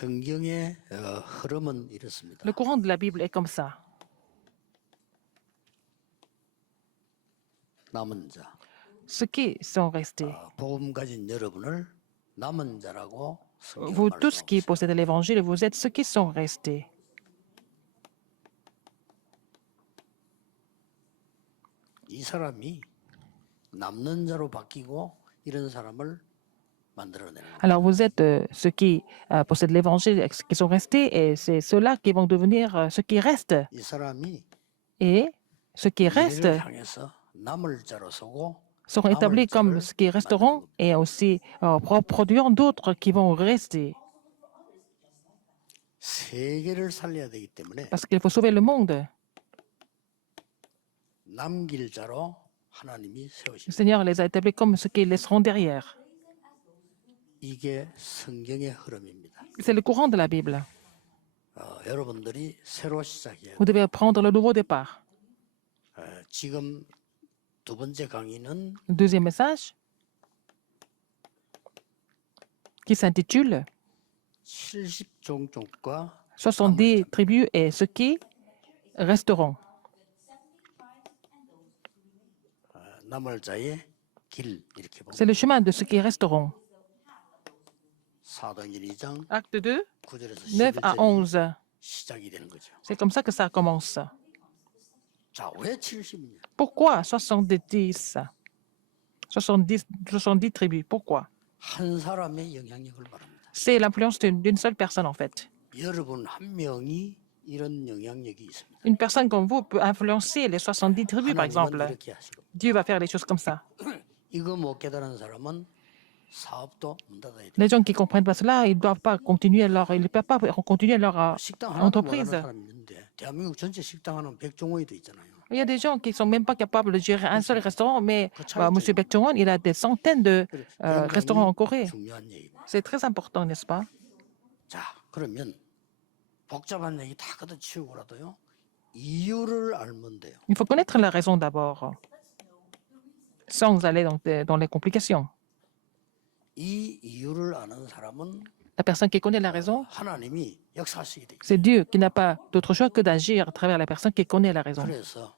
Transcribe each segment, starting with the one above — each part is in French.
성경의 흐름은 이렇습니다. Le courant de la Bible est comme ça. 남은 자, Ceux qui sont restés, 복음 가진 여러분을 남은 자라고 성경은 vous tous qui 말씀하고 possèdez l'évangile, vous êtes ceux qui sont restés. 이 사람이 남는 자로 바뀌고 이런 사람을 만들어내는 거예요. Alors vous êtes ceux qui possèdent l'évangile, qui sont restés, et c'est ceux-là qui vont devenir ceux qui restent. 이 사람이 Et ceux qui restent 미래를 향해서 남을 자로 서고 seront établis comme ceux qui resteront et aussi produiront d'autres qui vont rester. 세계를 살려야 되기 때문에 Parce qu'il faut sauver le monde. 남길 자로 하나님이 Le 세우십니다. Seigneur les a établis comme ceux qui laisseront derrière. 이게 성경의 흐름입니다. C'est le courant de la Bible. 여러분들이 새로 시작해야 돼요. Vous devez prendre le nouveau départ. 지금 두 번째 강의는 Le deuxième message, qui s'intitule 70종족과 70 tribus et ceux qui resteront. 남을 자의 길 이렇게 보면 C'est le chemin de ceux qui resteront. 사도행전 2장 Acte 2, 9절에서 9 à 11절이 11. 시작이 되는 거죠. C'est comme ça que ça commence. 자, 왜 70이냐? Pourquoi 70 70 tribus. Pourquoi? 한 사람의 영향력을 말합니다. C'est l'influence d'une seule personne, en fait. 여러분 한 명이 이런 영향력이 있습니다. Une personne comme vous peut influencer les 70 tribus, par 하나님은 exemple. 이렇게 하시고 Dieu va faire les choses comme ça. 이거 못 깨달은 사람은 사업도 문 닫아야 돼요. Les gens qui ne comprennent pas cela, ils ne doivent pas continuer ils ne peuvent pas continuer leur 식당 하나도 못하는 entreprise. 사람이 있는데 대한민국 전체 식당 하는 백종원이도 있잖아요. Il y a des gens qui ne sont même pas capables de gérer un seul restaurant, mais M. Baek Jong-won, il a des centaines de restaurants en Corée. 중요한 얘기입니다. C'est très important, n'est-ce pas? 자, 그러면 복잡한 얘기 다 걷어치우고라도요. 이유를 알면 돼요. Il faut connaître la raison d'abord, sans aller dans les complications. 이 이유를 아는 사람은 La personne qui connaît la raison, 하나님이 역사하시게 돼 있어요. c'est Dieu qui n'a pas d'autre choix que d'agir à travers la personne qui connaît la raison. 그래서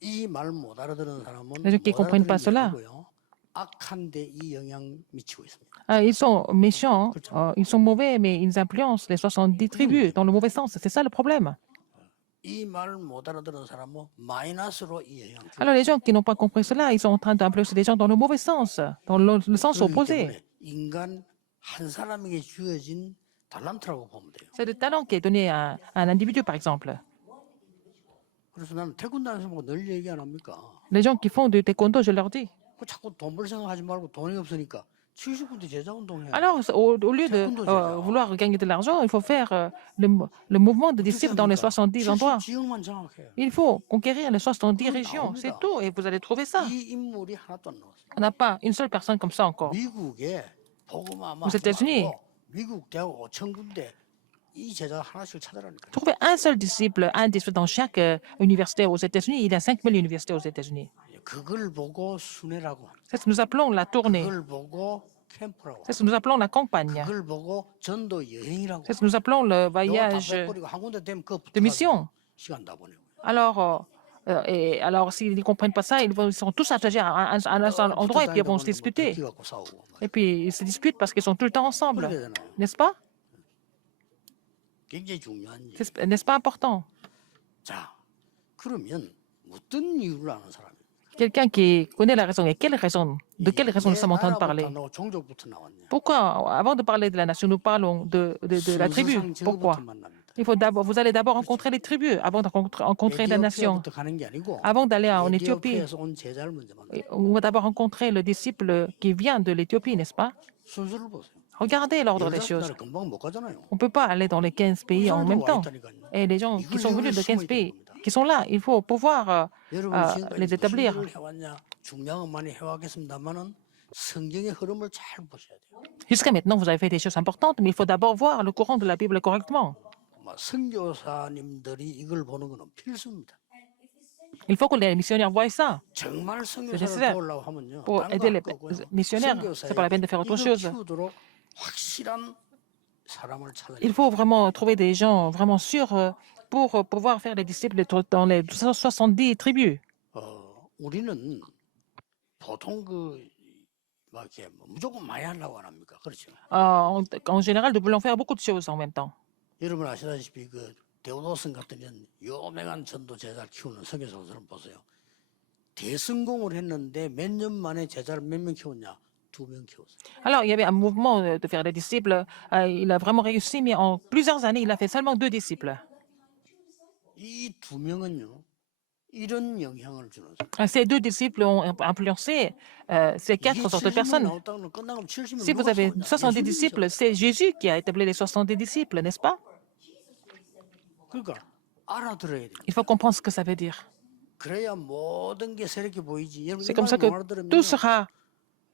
이 말 못 알아듣는 사람은 Les gens qui 못 comprennent pas 알아듣는 게 cela. 아니고요. 악한 데 이 영향 미치고 있습니다. Ils sont méchants, ils sont mauvais, mais ils influencent les 70 tribus dans le mauvais sens. C'est ça le problème. 이 말 못 알아듣는 사람은 마이너스로 이 영향 을 Alors les gens qui n'ont pas compris cela, ils sont en train d'influencer les gens dans le mauvais sens, dans le sens 그렇기 opposé. 때문에 인간 한 사람에게 주어진 달란트라고 보면 돼요. C'est le talent qui est donné à un individu, par exemple. 그래서 나는 태권도에서 보고 늘 얘기 안 합니까? Les gens qui font du taekwondo, je leur dis. 그 자꾸 돈 벌 생각하지 말고 돈이 없으니까 70군데 제자 운동해. Alors, au lieu de vouloir gagner de l'argent, il faut faire le mouvement de disciples dans les 70 endroits. 70 지역만 장악해. Il faut conquérir les 70 régions, c'est tout, et vous allez trouver ça. 이 인물이 하나도 안 나왔어요. On n'a pas une seule personne comme ça encore. 미국에 복음아마 Aux États-Unis. 미국 대학 5,000군데 이 제자 하나씩 찾아라니까. Trouver un seul disciple dans chaque université aux États-Unis. Il y a 5000 universités aux États-Unis. 그걸 보고 순회라고 합니다. C'est ce que nous appelons la tournée. 그걸 보고 캠프라고 C'est ce que nous appelons la campagne. 그걸 보고 전도 여행이라고 C'est ce que nous appelons le 요거 다 voyage 빼버리고 한 군데 되면 그거 de mission. 시간 다 보내고. Alors, s'ils ne comprennent pas ça, ils seront tous attachés à un seul endroit et puis ils vont se disputer. 갖고 싸우고 막. Et puis ils se disputent parce qu'ils sont tout le temps ensemble. 그래야 되잖아요. N'est-ce pas? 굉장히 중요한 일. N'est-ce pas important? 자, 그러면 어떤 이유를 아는 사람이? Quelqu'un qui connaît la raison. Et quelle raison? De quelle raison nous sommes en train de parler? 종족부터 나왔냐? Pourquoi, avant de parler de la nation, nous parlons de la tribu? Pourquoi? Vous allez d'abord rencontrer les tribus avant de rencontrer la nation. 에티오피아부터 가는 게 아니고 Avant d'aller en Éthiopie, 에티오피아에서 온 제자를 먼저 만나. on va d'abord rencontrer le disciple qui vient de l'Éthiopie, n'est-ce pas? 순서를 보세요. Regardez l'ordre des choses. 나라 금방 못 가잖아요. On ne peut pas aller dans les 15 pays en même temps. Et les gens qui sont venus de 15 pays, qui sont là, il faut pouvoir 여러분 les établir. 지금까지 무슨 일을 해왔냐? 중요한 건 많이 해왔겠습니다만은 성경의 흐름을 잘 보셔야 돼요. Jusqu'à maintenant, vous avez fait des choses importantes, mais il faut d'abord voir le courant de la Bible correctement. 선교사님들이 이걸 보는 것은 필수입니다. Il faut que les missionnaires voient ça. 정말 선교사를 nécessaire. 도우려고 하면요. Pour 딴거 aider 할 les 거고요. missionnaires, c'est pas la peine de faire autre 이거 chose. 키우도록 확실한 사람을 찾아. Il faut vraiment trouver des gens vraiment sûrs pour pouvoir faire les disciples dans les 70 tribus. 우리는 보통 막 이렇게 무조건 많이 하려고 안 합니까? 그렇죠. En général, nous voulons faire beaucoup de choses en même temps. 여러분 아시다시피 데오도슨 같은 이런 유명한 전도 제자를 키우는 선교사들은 보세요. 대성공을 했는데 몇 년 만에 제자를 몇 명 키웠냐? 2명 키웠어요. Alors, il y avait un mouvement de faire des disciples. Il a vraiment réussi, mais en plusieurs années, il a fait seulement 2 disciples. 이 2명은요. 이런 영향을 주는. Ces 2 disciples ont influencé ces 4 autres personnes. Si vous avez 70 disciples, c'est Jésus qui a établi les 70 disciples, n'est-ce pas? 그러니까 알아들어야 돼. Il faut comprendre ce que ça veut dire. 그래야 모든 게 새롭게 보이지. 여러분 C'est comme ça que tout sera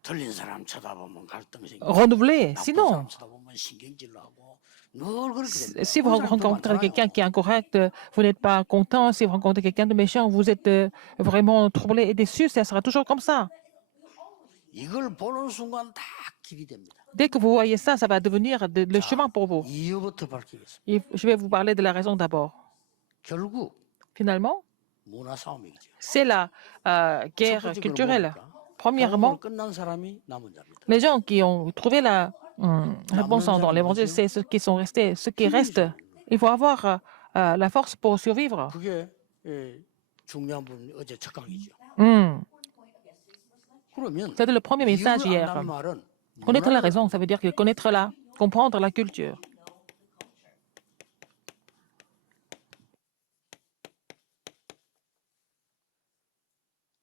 틀린 사람 쳐다보면 갈등 생기고 renouvelé. 나쁜 Sinon, 사람 쳐다보면 신경질로 하고 늘 그렇게 됩니다. si vous rencontrez quelqu'un qui est incorrect, vous n'êtes pas content. Si vous rencontrez quelqu'un de méchant, vous êtes vraiment troublé et déçu. Ça sera toujours comme ça. 이걸 보는 순간 다 길이 됩니다. Dès que vous voyez ça, ça va devenir le chemin pour vous. 이유부터 밝히겠습니다. Je vais vous parler de la raison d'abord. 결국 Finalement, 문화 싸움이죠. c'est la guerre culturelle. Premièrement, 끝난 사람이 남은 자입니다. les gens qui ont trouvé la réponse dans l'évangile, c'est ceux qui sont restés, ceux qui restent. Il faut avoir la force pour survivre. 그게 중요한 분 어제 첫 강의죠. 그러면 C'était le premier message 이유를 hier. 안다는 말은 Connaître la 문화를 raison, ça veut dire que connaître comprendre la culture.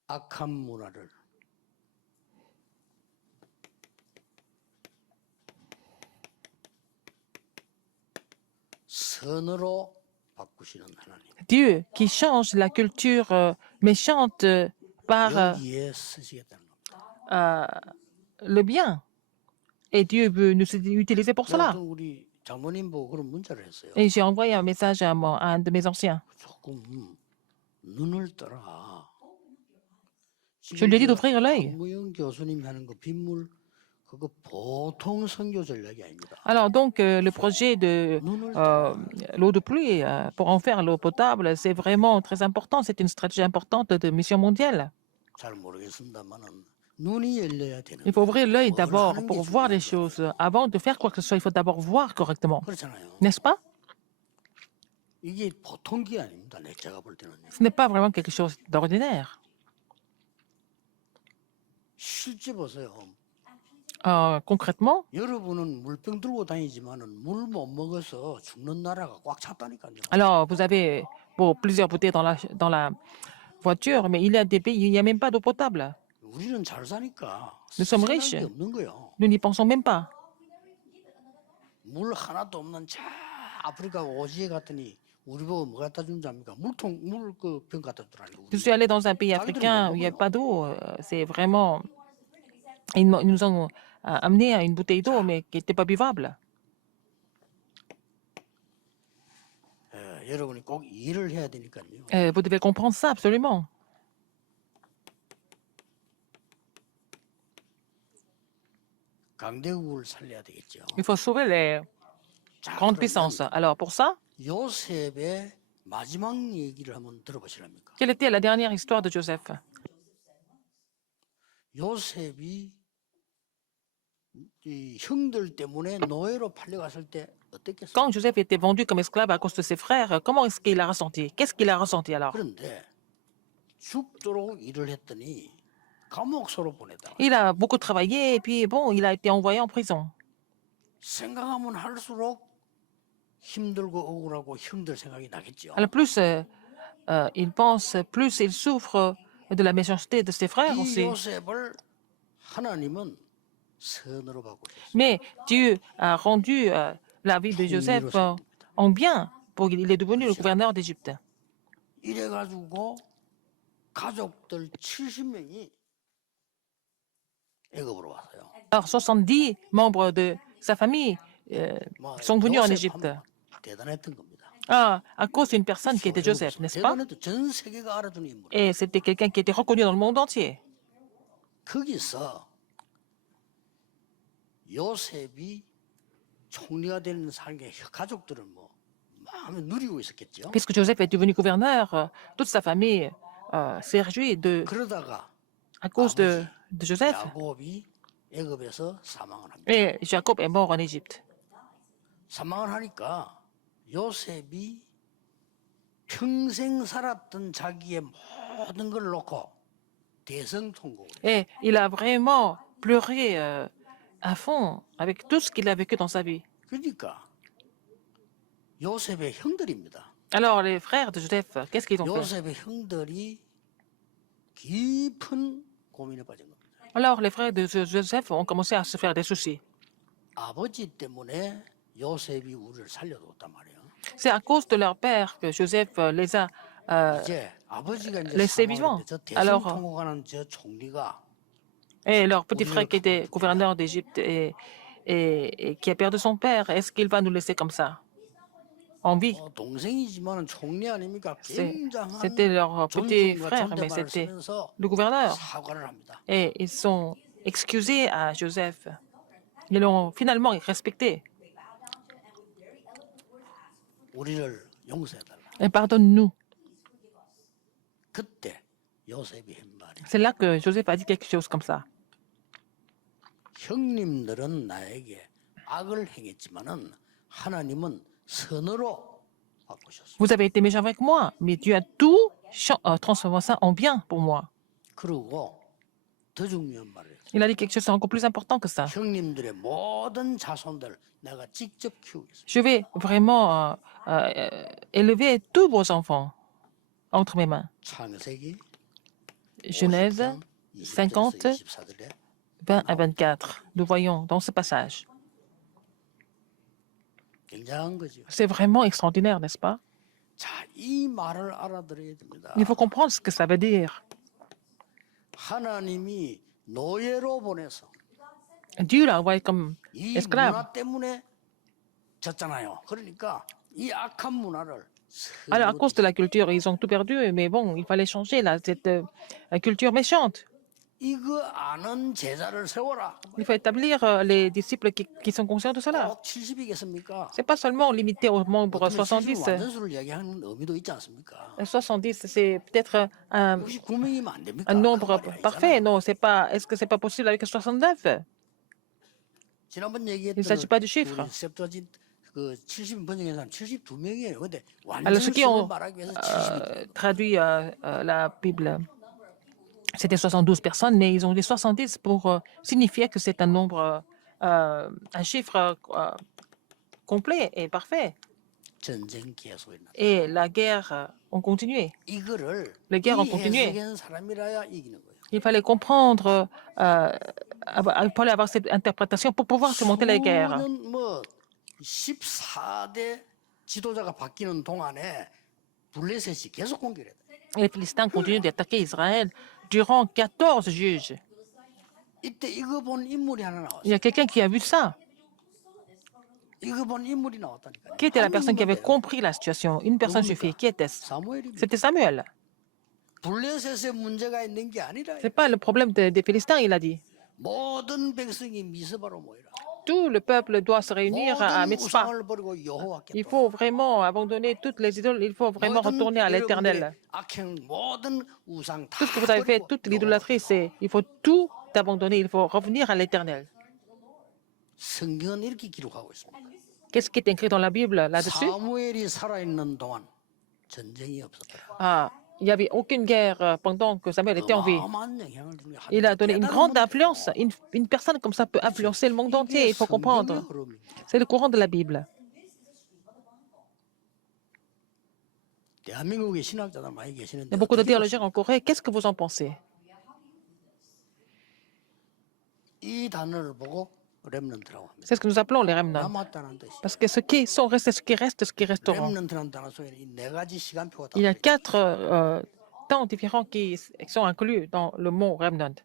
악한 문화를 선으로 바꾸시는 하나님. Dieu qui change la culture méchante par 여기에 쓰시겠다는 겁니다. le bien. Et Dieu veut nous utiliser pour cela. 또 우리 장모님 보고 그런 문자를 했어요. Et j'ai envoyé un message à un de mes anciens. 조금 눈을 떠라. Je lui ai dit d'ouvrir l'œil. 박무영 교수님이 하는 그 빗물 그거 보통 선교 전략이 아닙니다. Alors donc, le projet de l'eau de pluie, pour en faire l'eau potable, c'est vraiment très important. C'est une stratégie importante de mission mondiale. 잘 모르겠습니다만은 눈이 열려야 되는. Il faut ouvrir l'œil d'abord pour voir les choses. Avant de faire quoi que ce soit, il faut d'abord voir correctement. 그렇잖아요. N'est-ce pas? 이게 보통 게 아닙니다. 제가 볼 때는요. Ce n'est pas vraiment quelque chose d'ordinaire. 실제 보세요. Concrètement, 여러분은 물병 들고 다니지만은 물 못 먹어서 죽는 나라가 꽉 찼다니까요. alors vous avez plusieurs bouteilles dans la voiture, mais il y a des pays où il n'y a même pas d'eau potable. 우리는 잘 사니까 Nous sommes 생각이 riches. 없는 거예요. Nous n'y pensons même pas. 물 하나도 없는 저 아프리카 오지에 갔더니 우리 보고 뭐 갖다 준 줄 압니까? 물병 갖다 주라니까. Je suis allé dans un pays africain où il n'y a pas d'eau. C'est vraiment... Ils nous ont amené à une bouteille d'eau, mais qui n'était pas buvable. 여러분이 꼭 일을 해야 되니까요. Vous devez comprendre ça, absolument. 강대국을 살려야 되겠죠. Il faut sauver les 자, grandes 그러면 puissances. Alors pour ça, 요셉의 마지막 얘기를 한번 들어보시랍니까? quelle était la dernière histoire de Joseph? 요셉이 이 형들 때문에 노예로 팔려갔을 때 어땠겠어요? Quand Joseph était vendu comme esclave à cause de ses frères, comment est-ce qu'il a ressenti? Qu'est-ce qu'il a ressenti alors? 그런데 죽도록 일을 했더니 감옥소로 보내다. Il a beaucoup travaillé et puis bon, il a été envoyé en prison. 생각하면 할수록 힘들고 억울하고 형들 생각이 나겠죠. Alors plus il pense, plus il souffre de la méchanceté de ses frères 이 aussi. 요셉을 하나님은 선으로 바꾸셨어요. Mais Dieu a rendu la vie de Joseph en bien. Il est devenu le gouverneur d'Égypte. 이래가지고 가족들 70명이 애굽으로 왔어요. Alors 70 membres de sa famille sont venus en Égypte. 대단했던 겁니다. À cause d'une personne qui était Joseph, n'est-ce pas? 대단해도 전 세계가 알아주는 인물. Et c'était quelqu'un qui était reconnu dans le monde entier. 거기서 요셉이 총리가 되는 상계 가족들은 뭐 마음에 누리고 있었겠죠. Puisque Joseph est devenu gouverneur, toute sa famille s'est réjouie 그러다가 à cause 아버지 de Joseph. 야곱이 애굽에서 사망을 합니다. Et Jacob est mort en Égypte. 사망을 하니까 요셉이 평생 살았던 자기의 모든 걸 놓고 대성통곡을 해요. Et il a vraiment pleuré à fond avec tout ce qu'il a vécu dans sa vie. 그러니까 요셉의 형들입니다. Alors, les frères de Joseph, qu'est-ce qu'ils ont fait? 요셉의 형들이 깊은 고민에 빠진 겁니다. Alors, les frères de Joseph ont commencé à se faire des soucis. 아버지 때문에 요셉이 우리를 살려줬단 말이에요. C'est à cause de leur père que Joseph les a 이제 아버지가 이제 laissés vivants. 사망했는데 저 Alors, 대성통곡하는 저 총리가 et leur petit frère qui était gouverneur d'Égypte et qui a perdu son père, est-ce qu'il va nous laisser comme ça, en vie? 동생이지만 총리 아닙니까? 굉장한 C'était leur petit 존중과 frère, mais 존댓말을 c'était 쓰면서 le gouverneur. 사과를 합니다. Et ils sont excusés à Joseph. Ils l'ont finalement respecté. 우리를 용서해달라. Et pardonne-nous. 그때 요셉이 한 말이 C'est là que Joseph a dit quelque chose comme ça. 형님들은 나에게 악을 행했지만은 하나님은 선으로 바꾸셨어. Vous avez été méchant avec moi, mais Dieu a tout transformé ça en bien pour moi. 그리고 더 중요한 말을 했어요. Il a dit quelque chose encore plus important que ça. 형님들의 모든 자손들 내가 직접 키우겠습니다. Je vais vraiment élever tous vos enfants entre mes mains. 창세기 Genèse 50, 24절에 20 à 24. Nous voyons dans ce passage. 굉장한 거죠. C'est vraiment extraordinaire, n'est-ce pas? 자, 이 말을 알아들어야 됩니다. Il faut comprendre ce que ça veut dire. 하나님이 노예로 보내서 Dieu l'a envoyé comme 이 esclave. 문화 때문에 졌잖아요. 그러니까 이 악한 문화를 Alors, à cause de la culture, ils ont tout perdu, mais bon, il fallait changer cette culture méchante. 이거 아는 제자를 세워라. Il faut établir les disciples qui sont conscients de cela. 꼭 70이겠습니까? Ce n'est pas seulement limité aux membres 70. 완전수를 얘기하는 의미도 있지 않습니까? 70, c'est peut-être un 69명이면 안 됩니까? nombre parfait. Non, c'est pas. Est-ce que c'est pas possible avec 69? 지난번 Il ne 얘기했던 s'agit pas du chiffre. 셉터진 그 70 번역한 사람 72명이에요. 근데 Alors, ceux qui ont 완전수를 말하기 위해서 70. traduit la Bible, c'était 72 personnes, mais ils ont dit 70 pour signifier que c'est un nombre, un chiffre complet et parfait. 전쟁 계속했나. Et la guerre ont continué. 이거를 Les guerres ont continué. 이해하는 사람이라야 이기는 거예요. Il fallait comprendre, il fallait avoir cette interprétation pour pouvoir surmonter les guerres. 수년 뭐 14대 지도자가 바뀌는 동안에 블레셋이 계속 공격을 했다. Et les Philistins continuent d'attaquer Israël durant 14 juges. 이때 이거 본 인물이 하나 나왔어요. Il y a quelqu'un qui a vu ça. 이거 본 인물이 나왔다니까요. Qui était la personne qui avait compris la situation? Une personne suffit. Qui était-ce? 사무엘입니다. C'était Samuel. 블레셋에 문제가 있는 게 아니라 C'est pas le problème des Philistins, il a dit. 모든 백성이 미스바로 모이라. Tout le peuple doit se réunir à 모든 Mitzpah. 우상을 버리고 여호와께 Il faut vraiment abandonner toutes les idoles. Il faut vraiment retourner à l'Éternel. 악행 모든 우상 다 Tout ce que vous avez fait, 버리고 toute l'idolâtrie, il faut tout abandonner. Il faut revenir à l'Éternel. 성경은 이렇게 기록하고 있습니다. Qu'est-ce qui est écrit dans la Bible là-dessus? 사무엘이 살아있는 동안 전쟁이 없었더라. Ah, il n'y avait aucune guerre pendant que Samuel était en vie. 어마어마한 영향을 주는 Il a donné une 깨달은 grande 분이에요. influence. Une personne comme ça peut influencer le monde entier. Il faut comprendre. 성경의 흐름입니다. C'est le courant de la Bible. 대한민국의 신학자들 많이 Il y 계시는데 a beaucoup de 어떻게 théologiens en Corée. Qu'est-ce que vous en pensez? 이 단어를 보고 렘넌트라고 합니다. C'est ce que nous appelons les remnants. 남았다는 뜻이. Parce que ceux qui sont restés, ceux qui restent, ceux qui resteront. 렘넌트라는 단어 속에 이 네 가지 시간표가 다 Il y a 들어있어요. 4 temps différents qui sont inclus dans le mot remnant.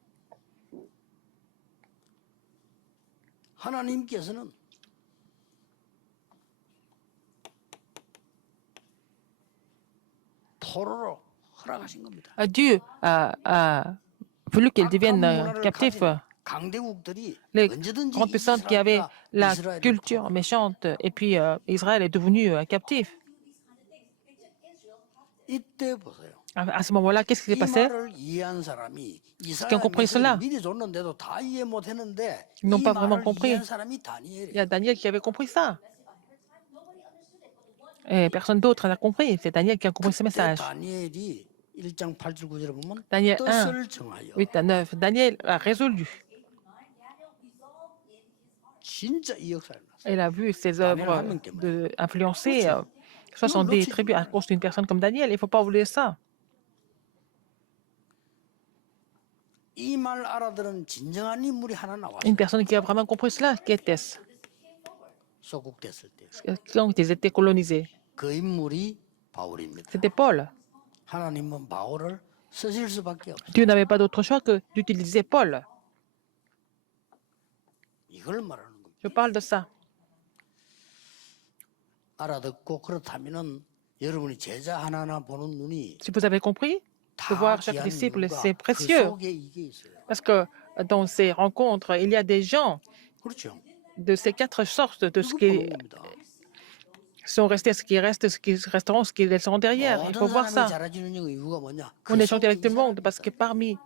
하나님께서는 포로로 허락하신 겁니다. Dieu a voulu qu'ils deviennent captifs 강대국들이 Les 언제든지 grandes puissances qui avaient 이스라엘과 la 이스라엘을 culture méchante, et puis Israël est devenu captif. 이때 보세요. À ce moment-là, qu'est-ce qui s'est 이 passé? 말을 이해한 사람이 Ceux qui ont 이스라엘 compris 메시지를 cela, 미리 줬는데도 다 이해 못했는데 ils n'ont 이 pas vraiment 말을 compris. 이해한 사람이 Il y 다니엘이에요. a Daniel qui avait compris ça. Et personne d'autre n'a compris. C'est Daniel qui a compris ce 그때 message. 다니엘이 1장 8절 9절에 보면 Daniel 1, 뜻을 정하여 8 à 9. Daniel a résolu. 진짜 이 역사를 났어요. Il a vu ses Daniel œuvres 한 명 때문에. influencer 그렇죠. 70 놓치지 tribus à 말아요. cause d'une personne comme Daniel. Il ne faut pas oublier ça. 이 말 알아들은 진정한 인물이 하나 나왔어요. Une personne qui a vraiment compris cela, qui était-ce? 소국됐을 때. Quand ils étaient colonisés. 그 인물이 바울입니다. C'était Paul. 하나님은 바울을 쓰실 수밖에 없어요. Dieu n'avait pas d'autre choix que d'utiliser Paul. 이걸 말하는 겁니다. Je parle de ça. 알아듣고 그렇다면은 여러분이 제자 하나하나 보는 눈이 Si vous avez compris, de 다 voir chaque 귀한 disciple, 이유가 c'est 그 précieux. 속에 이게 있어요. Parce que dans ces rencontres, il y a des gens 그렇죠. de ces 4 sortes de ce 이거 qui 보는 겁니다. sont restés, ce qui reste, ce qui resteront, ce qui seront derrière. Il faut 모든 voir 사람이 ça. 잘해지는 이유가 뭐냐? On 그 échange 속에 avec tout 이 le monde 사람이 parce que parmi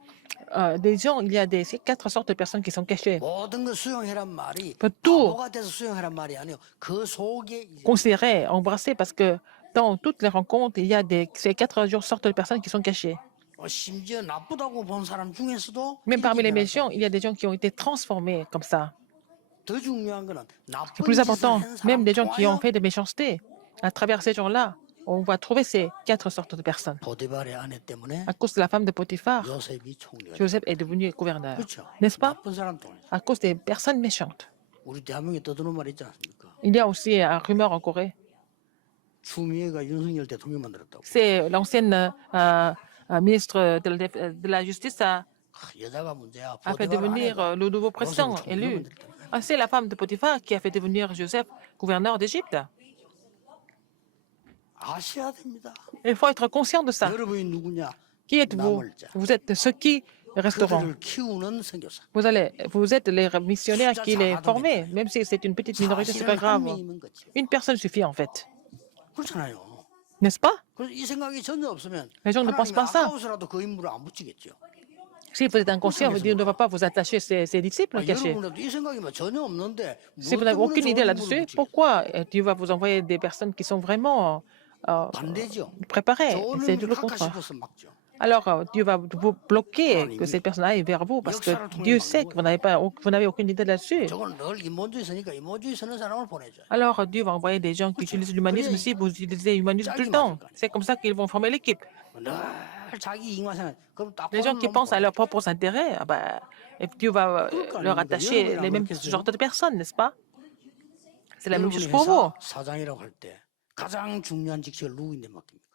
des gens, il y a ces 4 sortes de personnes qui sont cachées. 모든 걸 수용해란 말이 Faut tout 바보가 돼서 수용해란 말이 아니에요. 그 속에 이제 considérer, embrasser, parce que dans toutes les rencontres, il y a ces 4 sortes de personnes qui sont cachées. 심지어 나쁘다고 본 사람 중에서도 Même parmi les 이렇게 méchants, il y a des gens qui ont été transformés comme ça. 더 중요한 거는 Le 나쁜 plus 짓을 important, 한 même 사람 des gens qui ont 통하여 fait des méchancetés, à travers ces gens-là, on va trouver ces 4 sortes de personnes. 보디발의 아내 때문에 À cause de la femme de Potiphar, 요셉이 총리가 Joseph est devenu gouverneur. 그렇죠. N'est-ce pas? 나쁜 사람 통해서 À cause des personnes méchantes. 우리 대한민국에 떠드는 말 있지 않습니까? Il y a aussi une rumeur en Corée. 추미애가 윤석열 대통령 만들었다고. C'est l'ancienne ministre de la Justice 여자가 문제야. a fait 보디발 devenir 아내가 le nouveau président 요셉을 총리로 élu. 만들었다고. Ah, c'est la femme de Potiphar qui a fait devenir Joseph gouverneur d'Égypte. 아셔야 됩니다. Il faut être conscient de ça. 여러분이 누구냐? Qui êtes-vous? Vous êtes ceux qui resteront. 그들을 키우는 선교사. Vous êtes les missionnaires qui les formaient, même si c'est une petite minorité, c'est pas 사실은 한 grave. 명이면 끝이에요. Une personne suffit en fait, 그렇잖아요. n'est-ce pas? 그래서 이 생각이 전혀 없으면 Les gens ne pensent pas ça. 아까워서라도 그 인물을 안 붙이겠죠. Si vous êtes inconscient, Dieu ne va pas vous attacher ces disciples cachés. 여러분도 이 생각이 전혀 없는데 Si vous n'avez aucune idée là-dessus, pourquoi Dieu va vous envoyer des personnes qui sont vraiment 반대죠. préparées? 좋은 C'est tout 인물을 le 갖다 contraire. 씹어서 막죠. Alors, Dieu va vous bloquer que cette personne aille vers vous parce que Dieu sait que vous n'avez aucune idée là-dessus. 저건 늘 인본주의 쓰니까 인본주의 쓰는 사람을 보내죠. Alors, Dieu va envoyer des gens qui utilisent l'humanisme si vous utilisez l'humanisme tout le temps. C'est comme ça qu'ils vont former l'équipe. 늘 자기 이익만 생각. 그럼 딱 Les gens qui pensent à leurs propres intérêts, et Dieu va leur attacher les mêmes genres de personnes, n'est-ce pas? C'est la même chose pour vous. 사장이라고 할 때 가장 중요한 직책을 누구인데 맡깁니까?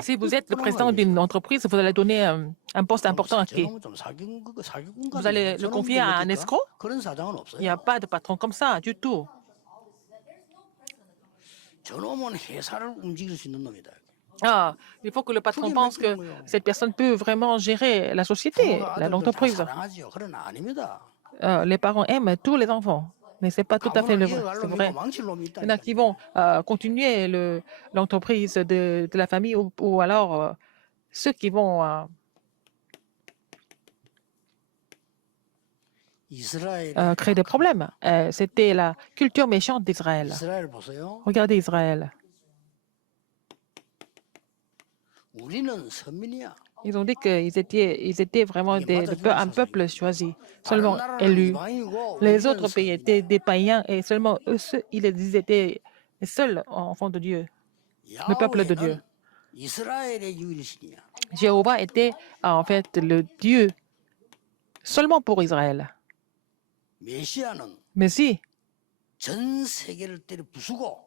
Si vous êtes le président d'une entreprise, vous allez donner un poste important à qui? 저놈은 좀 사기꾼 Vous allez le confier à un escroc? 그런 사장은 Il n'y 없어요. a pas de patron comme ça, du tout. 저놈은 회사를 움직일 수 있는 놈이다. Ah, il faut que le patron pense que cette personne peut vraiment gérer la société, 부모가 아들들 다 l'entreprise. 사랑하지요. 그러나 아닙니다. Les parents aiment tous les enfants, mais ce n'est pas tout à fait 가문을 c'est 이어갈 놈이고 vrai. 망칠 놈이 Il y en a 있다니까. qui vont continuer l'entreprise de la famille ou alors ceux qui vont 이스라엘 créer des problèmes. C'était la culture méchante d'Israël. 이스라엘 보세요. Regardez Israël. 우리는 선민이야. Ils ont dit qu'ils étaient vraiment un peuple choisi, seulement 다른 나라는 élu. 이방인이고 Les 우리는 autres pays 선민이야. étaient des païens et seulement eux, ils étaient les seuls enfants de Dieu, le peuple de Dieu. 야훼는 이스라엘의 유일신이야. Jéhovah était en fait le Dieu seulement pour Israël. 메시아는 Mais si, 전 세계를 때려 부수고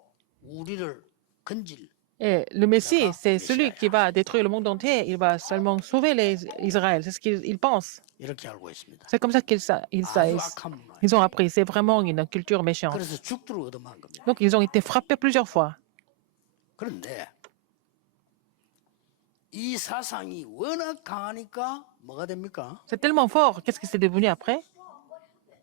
우리를 건질. le Messie, c'est celui qui va détruire le monde entier, il va seulement sauver Israël, c'est ce qu'ils pensent. 이렇게 알고 있습니다. C'est comme ça 아주 악한 문화. ils ont appris, c'est vraiment une culture méchante. 그래서 죽도록 얻어맞은 겁니다. Donc ils ont été frappés plusieurs fois. 그런데 이 사상이 워낙 강하니까 뭐가 됩니까? C'est tellement fort. Qu'est-ce que c'est devenu après?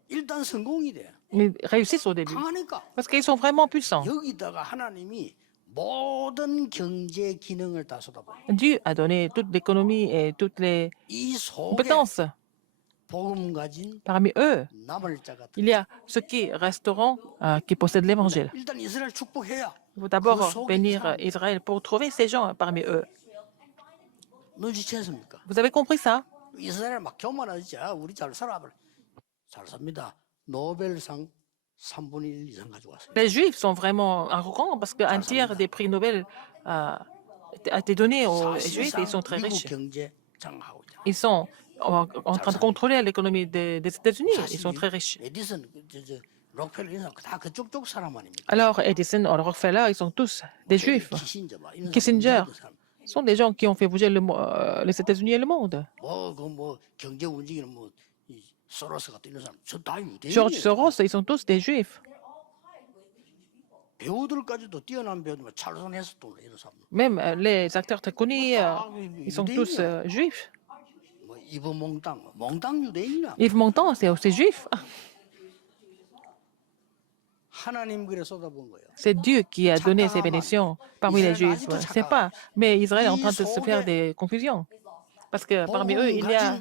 일단 성공이 돼. Ils réussissent au début. 강하니까. Parce qu'ils sont vraiment puissants. 여기다가 하나님이 모든 경제 기능을 다 쏟아부어. Dieu a donné toute l'économie et toutes les 이 속에 compétences. 복음 가진 Parmi eux, 남을 자가 il y a ceux qui resteront, qui possèdent l'évangile. 일단 이스라엘 축복해야 Il faut 그 d'abord 속에 bénir 사람 Israël pour trouver ces gens parmi eux. 눈치챘습니까? Vous avez compris ça? 이스라엘 막 교만하지. 우리 잘 살아. 잘 삽니다. 노벨상 3분의 1 이상 가져왔어요. Les Juifs sont vraiment arrogants parce qu'un tiers des prix Nobel a été donné aux Juifs et ils sont très 미국 riches. 경제 장악하고 있잖아. Ils sont en train de contrôler l'économie des États-Unis. Ils sont très riches. 에디슨, 록펠러 이런 사람 다 그쪽 사람 아닙니까? Alors, Edison, Rockefeller, ils sont tous des Juifs. 키신저 봐. 이런 Kissinger 사람. sont des gens qui ont fait bouger les États-Unis et le monde. 뭐 경제 움직이는 이 소로스 같은 이런 사람 저다 George 유대인이에요. Soros, ils sont tous des Juifs. 배우들까지도 뛰어난 배우들 찰슨 헤스턴 이런 사람. Même les acteurs très connus, ils sont tous Juifs. 뭐 이브 몽땅 유대인이야. Yves Montand, c'est aussi Juif. 하나님 그래 쏟아본 거예요. C'est Dieu qui a donné ces bénédictions parmi les Juifs. C'est pas. Mais Israël est en train de se faire des confusions. Parce que parmi eux, il y a.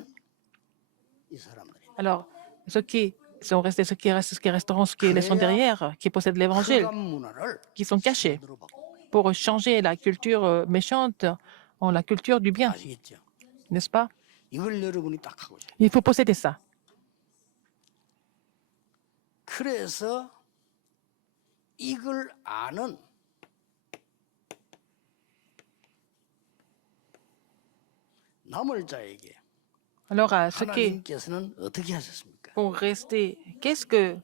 이 사람들이 Alors, ceux qui sont restés, ceux qui resteront, ceux qui laisseront derrière, qui possèdent l'évangile, 흑암 문화를 qui sont cachés, 들어봤고 pour changer la culture méchante en la culture du bien. 아시겠죠? N'est-ce pas? 이걸 여러분이 딱 하고 있어요. Il faut posséder ça. 그래서 이걸 아는 남을 자에게 Alors, à ceux qui, 하나님께서는 어떻게 하셨습니까? pour rester, qu'est-ce que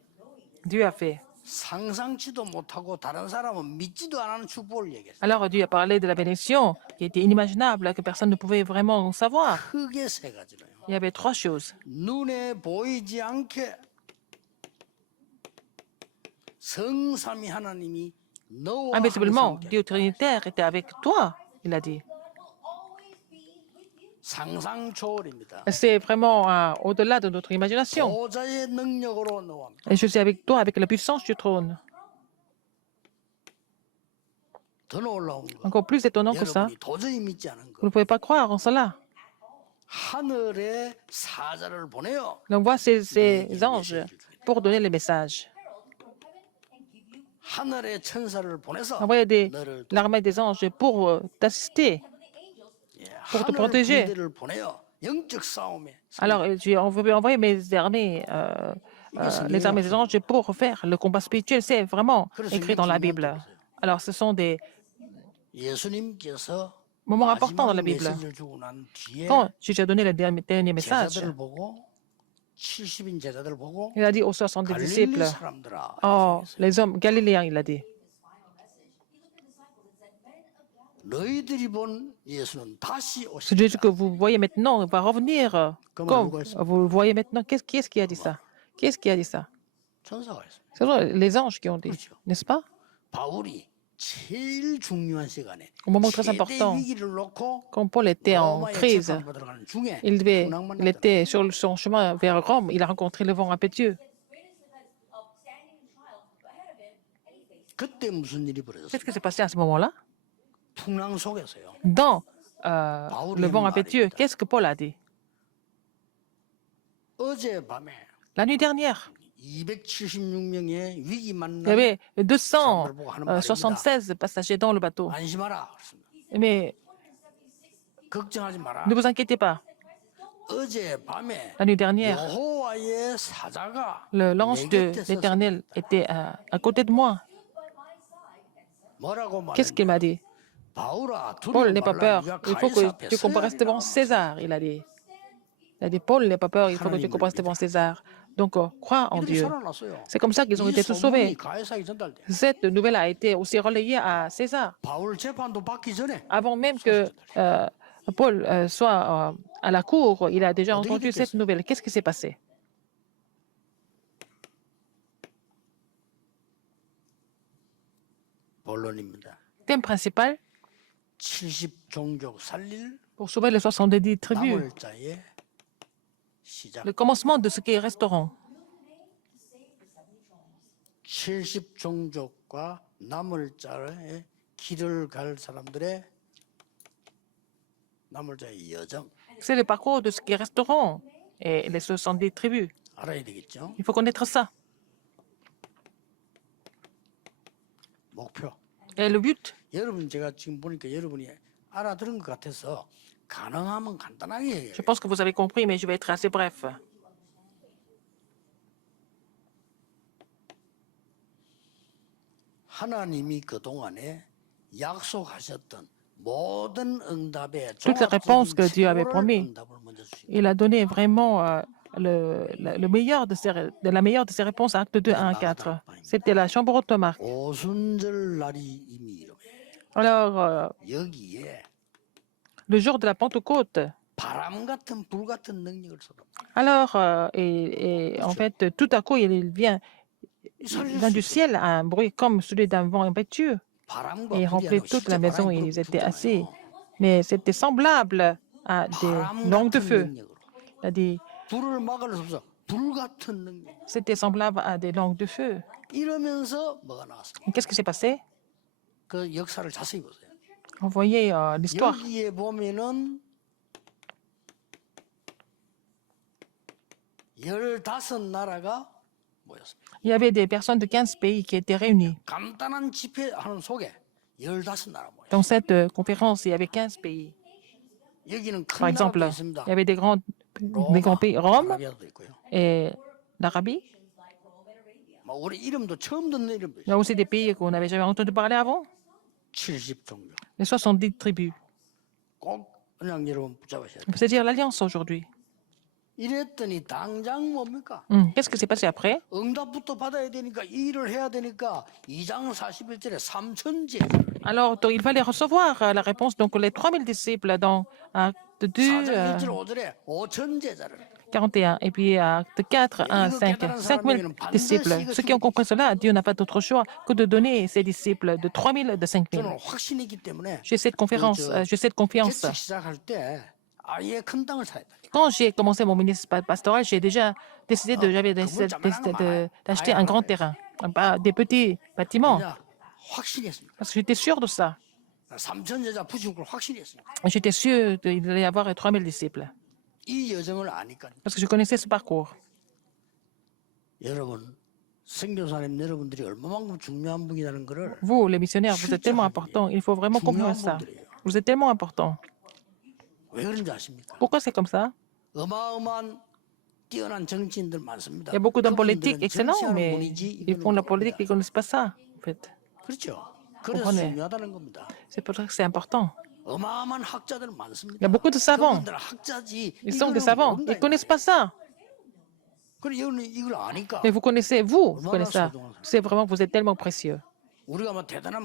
Dieu a fait? 상상치도 못하고 다른 사람은 믿지도 않는 축복을 얘기했어요. Alors, Dieu a parlé de la bénédiction qui était inimaginable, que personne ne pouvait vraiment savoir. 크게 세 가지로요. Il y avait trois choses. 눈에 보이지 않게 성삼위 하나님이 너와 Invisiblement, 함께 Dieu Trinitaire était avec toi, il a dit. 상상 초월입니다. C'est vraiment au-delà de notre imagination. 보좌의 능력으로 너와 함께. Et je suis avec toi, avec la puissance du trône. 더 놀라운 거. Encore plus étonnant que ça, 여러분이 도저히 믿지 않은 vous 거. ne pouvez pas croire en cela. 하늘에 사자를 보내요. Donc, voici ces anges pour donner les messages. 하늘의 천사를 보내서 Envoyer 너를 l'armée des anges pour t'assister. pour te 하늘 protéger. 군대를 보내요. 영적 싸움에. Alors, on veut envoyer mes armées, les armées des anges pour faire le combat spirituel. C'est vraiment écrit dans la Bible. Alors, ce sont des 예수님께서 moments importants dans la 마지막 Bible. 메시지를 주고 난 뒤에 Quand Jésus a donné le dernier message, 제자들을 보고 70인 제자들을 보고 il a dit aux 70 갈릴리 disciples, 사람들아 oh, les hommes galiléens, il a dit, 너희들이 본 예수는 다시 ce Jésus 오신다. que vous voyez maintenant va revenir comme vous le voyez maintenant. Qui est-ce qui a dit ça? Qui est-ce qui a dit ça? 천사가 했습니다. Ce sont les anges qui ont dit, n'est-ce pas? 바울이 제일 중요한 시간에 Au moment très 최대 important, 위기를 놓고 quand Paul était en 로마의 crise, 재판을 들어가는 중에 il 군왕만 était sur son chemin vers Rome, il a rencontré le vent impétueux. 그때 무슨 일이 벌어졌어요? Qu'est-ce qui s'est passé à ce moment-là? 풍랑 속에서요. Dans le vent impétueux, qu'est-ce que Paul a dit? 어젯밤에 La nuit dernière, 276명의 위기 il y 만난 avait 276 passagers dans le bateau. 안심하라. 그랬습니다. Mais 걱정하지 마라. ne vous inquiétez pas. 어젯밤에 La nuit dernière, 여호와의 사자가 l'ange 내 de 곁에 l'Éternel était à côté de moi. 뭐라고 Qu'est-ce qu'il m'a dit? 바울아, Paul, n'aie pas peur. 네가 Il faut 가이사 que 앞에 tu comparaisses devant César, il a dit. Il a dit, Paul, n'aie pas peur, il faut que tu comparaisses devant César. Donc, crois en 이들이 Dieu. 살아났어요. C'est comme ça qu'ils ont 이 été tous 소문이 sauvés. 가이사에게 전달돼. Cette nouvelle a été aussi relayée à César. 바울 재판도 받기 전에 Avant même que Paul soit à la cour, il a déjà entendu cette nouvelle. Qu'est-ce qui s'est passé? 본론입니다. Thème principal, 70종족 살릴 pour sauver les 70 tribus. 남을 자의 시작. Le commencement de ce qui est restaurant. 70종족과 남을 자의 길을 갈 사람들의 남을 자의 여정 C'est le parcours de ce qui est restaurant et les 70 tribus. 알아야 되겠죠? Il faut connaître ça. 목표. Et le but, 여러분 제가 지금 보니까 여러분이 알아들은 것 같아서 가능하면 간단하게 얘기해요. je pense que vous avez compris, mais je vais être assez bref. 하나님이 그동안에 약속하셨던 모든 응답의 Toutes les réponses que Dieu avait 최고의 promis. 응답을 먼저 주신 Il a donné vraiment le meilleur de la meilleure de ses réponses à Acte 2, 1 à 4. C'était la chambre haute de Marc. 오순절 날이 이미 이르매 Alors, 여기에 le jour de la Pentecôte, 바람 같은 불 같은 능력을 쏟아. alors, et en fait, tout à coup, il vient du ciel un bruit comme celui d'un vent impétueux 바람과 et il 불이 remplit 아니고 toute 실제 la maison 바람이 et 불을 ils étaient assis. 불잖아요. Mais c'était semblable à des 바람 langues de 같은 feu. 능력으로 C'est-à-dire, 불을 막을 수 없어. 불 같은 능력. c'était semblable à des langues de feu. 이러면서 뭐가 나왔습니까? Et qu'est-ce qui s'est passé? 그 역사를 자세히 보세요. On voyait l'histoire. 여기에 보면은 15나라가 모였습니다. Il y avait des personnes de 15 pays qui étaient réunies. 간단한 집회하는 속에 15나라 모여. Dans cette conférence, il y avait 15 pays. 여기는 Par 큰 exemple, 나라도 있습니다. il y avait des grands pays, Rome 아라비아도 있고요. et l'Arabie. 뭐 우리 이름도 처음 듣는 이름도 Il y 있어요. a aussi des pays qu'on n'avait jamais entendu parler avant. 70종족. Les 70 tribus. 꼭 그냥 여러분 붙잡으셔야 돼요. C'est-à-dire l'alliance aujourd'hui. 이랬더니 당장 뭡니까? Qu'est-ce qui s'est passé après? 응답부터 받아야 되니까 이 일을 해야 되니까 2장 41절에 3천제 Alors, il fallait recevoir la réponse. Donc, les 3000 disciples dans Acte 2, 4장 1절 5절에 5천제자를 41. Et puis, Acte 4, 1, 5. 5000 disciples. Ceux qui ont compris cela, Dieu n'a pas d'autre choix que de donner ses disciples de 3000 de 5000. 저는 확신이 있기 때문에 J'ai cette conférence, j'ai cette confiance. 개척 시작할 때 아예 큰 땅을 사야 돼. Quand j'ai commencé mon ministre pastoral, j'ai déjà décidé d'acheter un grand terrain, pas des petits bâtiments, 그냥 확신이 했습니다. parce que j'étais sûr de ça. 3천제자 부신 걸 확신이 했습니다. J'étais sûr qu'il allait y avoir 3000 disciples, 이 여정을 아니까 parce que je connaissais ce parcours. 여러분 선교사님 여러분들이 얼마만큼 중요한 분이라는 거를 Vous, les missionnaires, vous êtes tellement importants. Il faut vraiment comprendre ça. Vous êtes tellement importants. 왜 그런지 아십니까? Pourquoi c'est comme ça? 어마어마한 뛰어난 정치인들 많습니다. Il y a beaucoup d'hommes politiques 그분들은 excellents, 정치하는 mais 분이지 ils font 이거는 la politique, ils ne connaissent pas ça, en fait. 그렇죠. 그래서 comprenez. 중요하다는 겁니다. C'est pour ça que c'est important. 어마어마한 학자들 많습니다. Il y a beaucoup de savants. 그분들은 학자지 Ils sont des 이거는 savants. 모른다, Ils ne connaissent pas ça. 그래 이걸 아니까 Mais vous connaissez ça. C'est vraiment, vous êtes tellement précieux. 우리가 뭐 대단한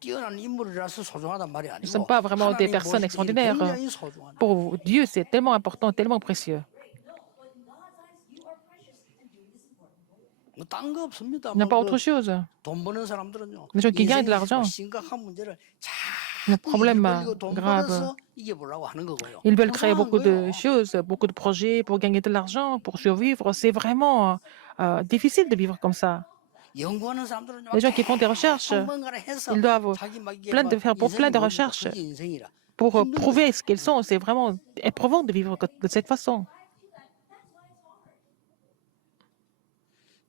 뛰어난 인물이라서 소중하단 말이 아니고 Nous ne sommes pas vraiment des 하나님 personnes 보실 때 extraordinaires. 굉장히 소중한 Pour Dieu, c'est tellement important, tellement précieux. 딴거 없습니다. Il n'y a pas autre chose. 돈 버는 사람들은요. Les gens qui gagnent de 인생에서 l'argent. 심각한 문제를 Le 자꾸 problème 일을 벌리고 돈 grave. 벌어서 이겨보려고 하는 거고요. Ils veulent créer beaucoup 불쌍한 de 거예요. choses, beaucoup de projets pour gagner de l'argent, pour survivre. C'est vraiment difficile de vivre comme ça. 연구하는 사람들은요. Les gens qui font des recherches, 뭔가를 해서 ils doivent 자기 막 이게 plein de 막 faire pour plein 인생이 de 뭡니까? recherches 그게 인생이라. pour 힘든 prouver ce qu'ils sont. C'est vraiment éprouvant de vivre de cette façon.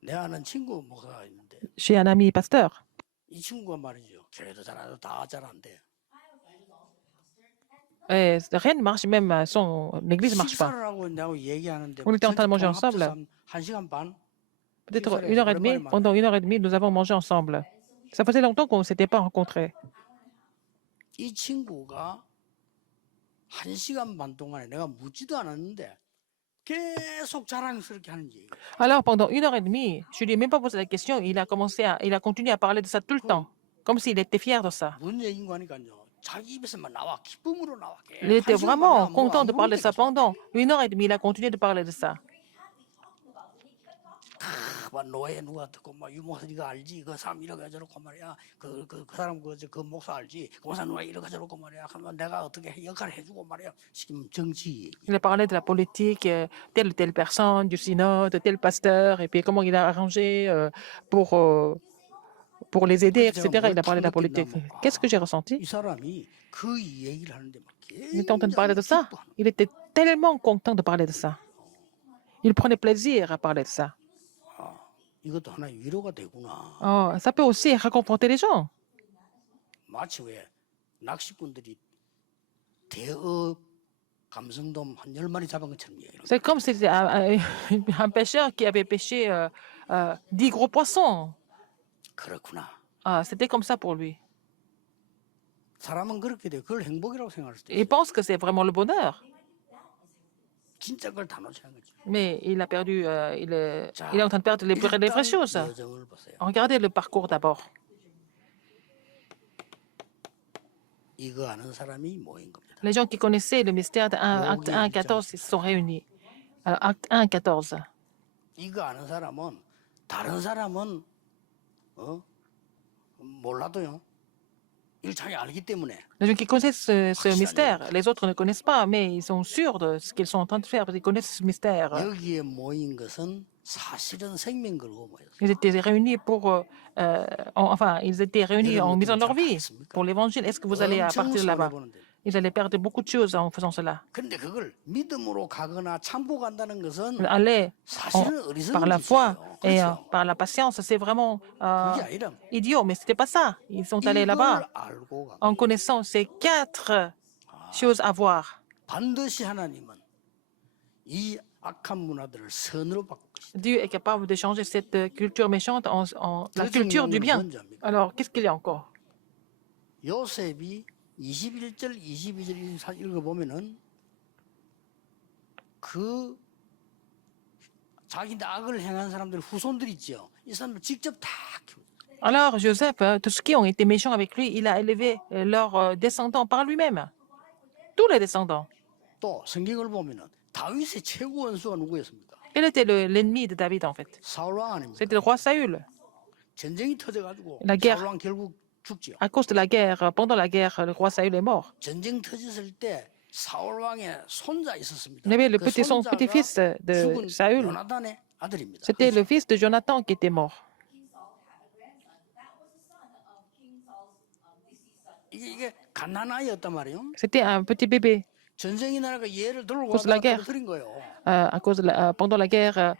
내 아는 친구 목사가 있는데 J'ai un ami pasteur. 이 친구가 말이죠. 교회도 잘하고 다 잘한데 Et rien ne marche, même l'église ne marche pas. 식사를 하고 나하고 얘기하는데 On était en train de manger 전체 돈 ensemble. 합쳐서 한 시간 반. Peut-être 1h30. Pendant 1h30, nous avons mangé ensemble. Ça faisait longtemps qu'on ne s'était pas rencontrés. 이 친구가 한 시간 반 동안에 내가 묻지도 않았는데 계속 자랑스럽게 하는 얘기. Alors, pendant 1h30, je lui ai même pas posé la question. Il a continué à parler de ça tout le temps, comme s'il était fier de ça. 뭔 얘기인가 하니까요. 자기 입에서만 나와 기쁨으로 나와. Il était vraiment content de parler de ça pendant 1h30. Il a continué de parler de ça. 막 노예 누가 듣고 막 유목사 네가 알지? 그 사람 이렇게 저렇고 말이야. 그 사람 그 목사 알지? 그 목사 누가 이렇게 저렇고 말이야. 그러면 내가 어떻게 역할을 해주고 말이야. 지금 정치 Il a parlé de la politique, telle ou telle personne, du synode, tel pasteur, et puis comment il a arrangé pour les aider, 그래서 제가 etc. 뭘 Il a parlé de la 느낀다 politique. 하면 Qu'est-ce que j'ai ressenti? 이 사람이 그 얘기를 하는데 막 Il était en train de parler 굉장히 de ça. 기뻐하는 Il était tellement content de parler de ça. Il prenait plaisir à parler de ça. 이것도 하나의 위로가 되구나. Oh, ça peut aussi réconforter les gens. 마치 왜 낚시꾼들이 대어 감성돔 한 10마리 잡은 것처럼 얘기를 C'est comme si c'était un pêcheur qui avait pêché 10 gros poissons. 그렇구나. Ah, c'était comme ça pour lui. 사람은 그렇게 돼. 그걸 행복이라고 생각할 수도 Il 있어. pense que c'est vraiment le bonheur. 진짜 그걸 다 놓치는 거지. Mais il a perdu, il est en train de perdre les vraies choses. 여정을 보세요. Regardez le parcours d'abord. 이거 아는 사람이 모인 겁니다. Les gens qui connaissaient le mystère de Acte 1, 14, ils se sont réunis. Alors, Acte 1, 14. 이거 아는 사람은 다른 사람은 몰라도요. 일창이 알기 때문에 Les gens qui connaissent ce mystère, les autres ne connaissent pas, mais ils sont sûrs de ce qu'ils sont en train de faire, parce qu'ils connaissent ce mystère. 여기에 모인 것은 사실은 생명 걸고 모였어요. Ils étaient réunis ils étaient réunis en misant leur vie pour l'évangile. Est-ce que vous allez 엄청 partir là-bas? 손해보는데. Ils allaient perdre beaucoup de choses en faisant cela. 그런데 그걸 믿음으로 가거나 참고 간다는 것은 Aller 사실은 par la 어리석은 foi et 짓이에요. par la patience, c'est vraiment 그게 아니라 idiot, mais c'était pas ça. Ils sont allés là-bas 이걸 알고 가. en connaissant ces 4 choses à voir. 반드시 하나님은 이 악한 문화들을 선으로 바꿀 것이다. Dieu est capable de changer cette culture méchante en la 더 culture 중요한 du 건 bien. 뭔지 압니까? Alors, qu'est-ce qu'il y a encore? 요셉이 21절, 22절 읽어보면은 그 자기한테 악을 행한 사람들 후손들 있죠. 이 사람들 직접 다 키우고. Alors, Joseph, tous ceux qui ont été méchants avec lui, il a élevé leurs descendants par lui-même. Tous les descendants. 또 성경을 보면은 다윗의 최고 원수가 누구였습니까? Quel était l'ennemi de David, en fait? 사울 왕 아닙니까? C'était le roi Saül. 전쟁이 터져가지고 La guerre. 사울 왕 결국 죽지요. À cause de la guerre, pendant la guerre, le roi Saül est mort. 전쟁 터졌을 때 사울 왕의 손자 있었습니다. Il y avait le 그 son 손자가 petit-fils de 죽은 Saül. 요나단의 아들입니다. C'était le fils de Jonathan qui était mort. 이게 갓난아이였단 말이에요. C'était un petit bébé. 전쟁이 나니까 얘를 들고 Cause de la 가다가 guerre. 떨어뜨린 거예요. Pendant la guerre,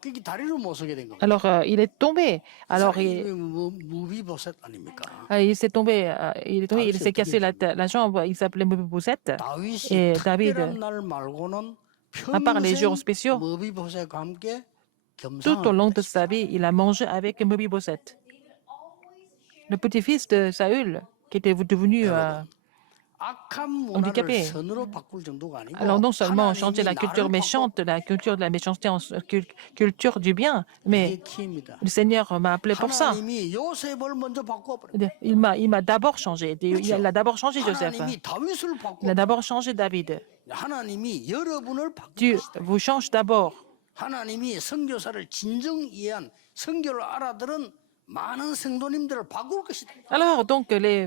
그게 다리를 못 서게 된 겁니다. alors il est tombé. Alors 이게 무비보셋 아닙니까? il s'est tombé, il s'est cassé la jambe. Il s'appelait Mephibosheth. 다윗이 Et David, 특별한 날 말고는 à part les jours 평생 spéciaux, 무비보셋과 함께 tout au long de 겸상을 sa vie, il a mangé avec Mephibosheth, le petit-fils de Saül, qui était devenu. 악한 문화를 handicapé. 선으로 바꿀 정도가 아니고 Alors non seulement changer la 하나님이 culture 나를 méchante, la culture de la méchanceté en culture du bien, 바꿔. mais 이게 키입니다. le Seigneur m'a appelé pour ça. 하나님이 요셉을 먼저 바꿔버려. Il m'a d'abord changé. Il a d'abord changé Joseph. 하나님이 다윗을 바꿔. Il a d'abord changé David. 하나님이 여러분을 바꿀 Dieu 것이다. vous change d'abord. 하나님이 선교사를 진정 이해한 선교를 알아들은 많은 성도님들을 바꿀 것이다. Alors donc les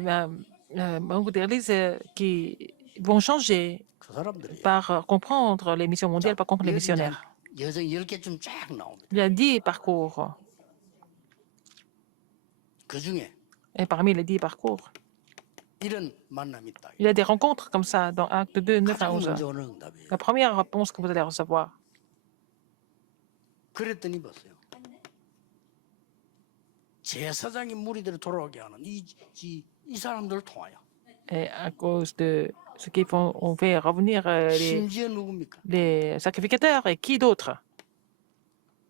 membres d'église qui vont changer 그 사람들이 par comprendre les missions mondiales, par comprendre les missionnaires. 여정 10개쯤 쫙 나옵니다. Il y a 10 parcours. 그 중에 Et parmi les 10 parcours, 이런 만남이 있다. il y a des rencontres comme ça dans Acte 2, 9 à 가장 11. 먼저 오는 응답이에요. La première réponse que vous allez recevoir. 그랬더니 보세요. 제사장이 무리들을 돌아오게 하는 이 사람들을 통하여 Et à cause de ce qu'ils font, on fait revenir 심지어 누굽니까? les sacrificateurs. Et qui d'autre?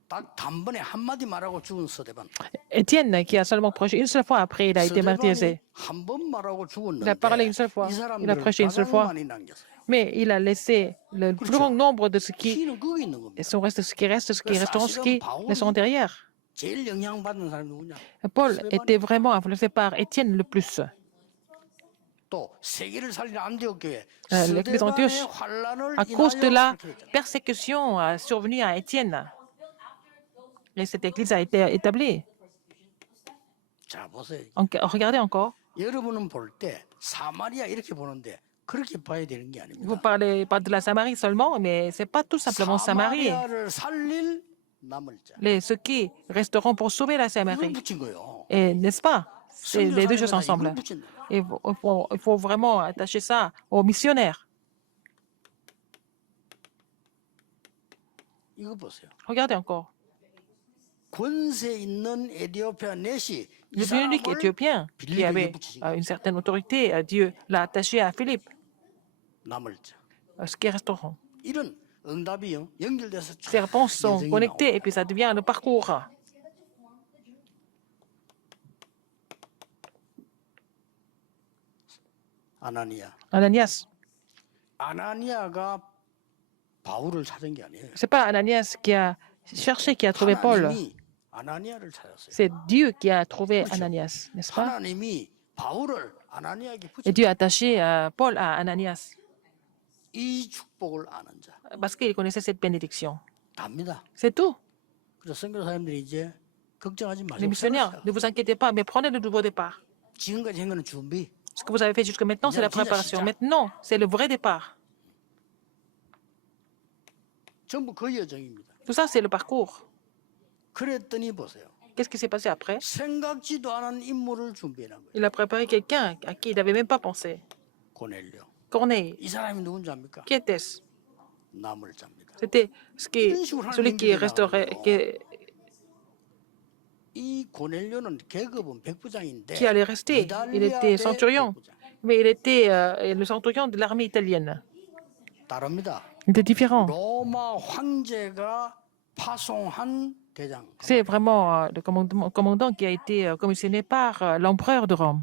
딱 단번에 한마디 말하고 죽은 서대반. Étienne, qui a seulement prêché une seule fois après, il a été martyrisé. 한번 말하고 죽었는데 Il a parlé une seule fois. 이 Il a 사람들을 prêché une seule 가장 fois. 많이 남겼어요. Mais il a laissé le plus grand nombre de ceux qui 키는 거기 있는 겁니다. sont restés, ceux qui restent, ceux qui resteront, ceux qui laisseront derrière. 제일 영향받는 사람이 누구냐? Paul était vraiment influencé par Étienne le plus. 또 세계를 살리는 안디옥 교회 l'église d'Antioche, 스데반의 환란을 À cause de la 인하여 그렇게 했잖아요. persécution survenue à Étienne, Et cette église a été établie. 자, 보세요. Regardez encore. 여러분은 볼 때 사마리아 이렇게 보는데 그렇게 봐야 되는 게 Vous 아닙니다. parlez pas de la Samarie seulement, mais c'est pas tout simplement Samarie. 사마리아를 살릴 남을 자. Ceux qui resteront pour sauver la 이걸 Samarie. 붙인 거예요. Et n'est-ce pas? C'est les deux choses 선교사님에다 ensemble. 이걸 붙인다. Et il faut vraiment attacher ça aux missionnaires. 이거 보세요. Regardez encore. 권세 있는 에디오피아 넷이 이 Le bionique 사람을 éthyopien qui 빌립에게 avait 붙이신 une certaine autorité, Dieu l'a attaché à Philippe, 남을 자. ce qui resteront. 이런 응답이 연결돼서 쫙 Ces réponses sont 여정이 connectées 나옵니다. et puis ça devient le parcours. 아나니아. Ananias. 아나니아가 바울을 찾은 게 아니에요. C'est pas Ananias qui a cherché, qui a trouvé Paul. 하나님이 아나니아를 찾았어요. C'est Dieu qui a trouvé Ananias, n'est-ce pas? 하나님이 바울을 아나니아에게 Et 붙인 Dieu a attaché Paul à Ananias 이 축복을 아는 자 parce qu'il connaissait cette bénédiction. 답니다. C'est tout. 그래서 선교사님들이 이제 걱정하지 Les 마시고 missionnaires, 새로 ne vous inquiétez pas, mais prenez le nouveau départ. 지금까지 한 거는 준비. Ce que vous avez fait jusque maintenant, c'est la préparation. Maintenant, c'est le vrai départ. 전부 그 여정입니다. Tout ça, c'est le parcours. 그랬더니 보세요. Qu'est-ce qui s'est passé après? 생각지도 않은 인물을 준비해 놓은 거예요. Il a préparé quelqu'un à qui il n'avait même pas pensé. 고넬료. Corneille. 이 사람이 누군지 압니까? Qui était-ce? 남을 잡니다. C'était celui qui resterait, 이 고넬료는 계급은 백부장인데 qui allait rester. Il était centurion. Mais il était le centurion de l'armée italienne. 다릅니다. Il était différent. 로마 황제가 파송한 대장. C'est vraiment le commandant qui a été commissionné par l'empereur de Rome.